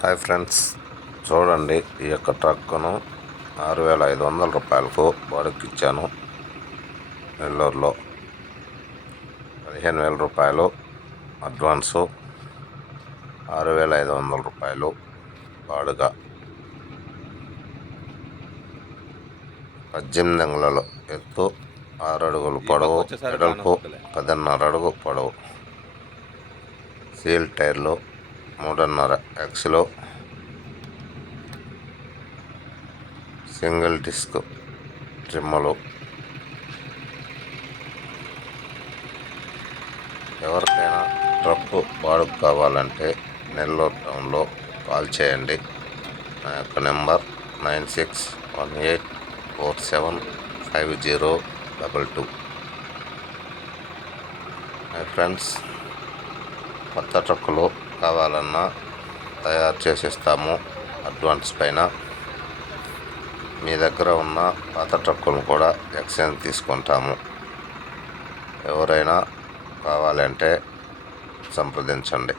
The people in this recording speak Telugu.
హాయ్ ఫ్రెండ్స్, చూడండి ఈ యొక్క ట్రక్కును 6,500 రూపాయలకు బాడుగకి ఇచ్చాను. నెల్లూరులో 15,000 రూపాయలు అడ్వాన్సు, 6,500 రూపాయలు బాడుగ. 18 అంగుళాల ఎత్తు, 6 అడుగులు పొడవు, వెడల్పు 10.5 అడుగు పొడవు. సీల్ టైర్లు, 3.5 ఎక్స్లు, సింగిల్ డిస్క్ ట్రిమ్మలు. ఎవరికైనా ట్రక్కు బాడుగు కావాలంటే నెల్లూరు టౌన్లో కాల్ చేయండి. నా యొక్క నెంబర్ 9618475022. మై ఫ్రెండ్స్, కొత్త ట్రక్కులు కావాలన్నా తయారు చేసిస్తాము అడ్వాన్స్ పైన. మీ దగ్గర ఉన్న పాత ట్రక్కులను కూడా ఎక్స్చేంజ్ తీసుకుంటాము. ఎవరైనా కావాలంటే సంప్రదించండి.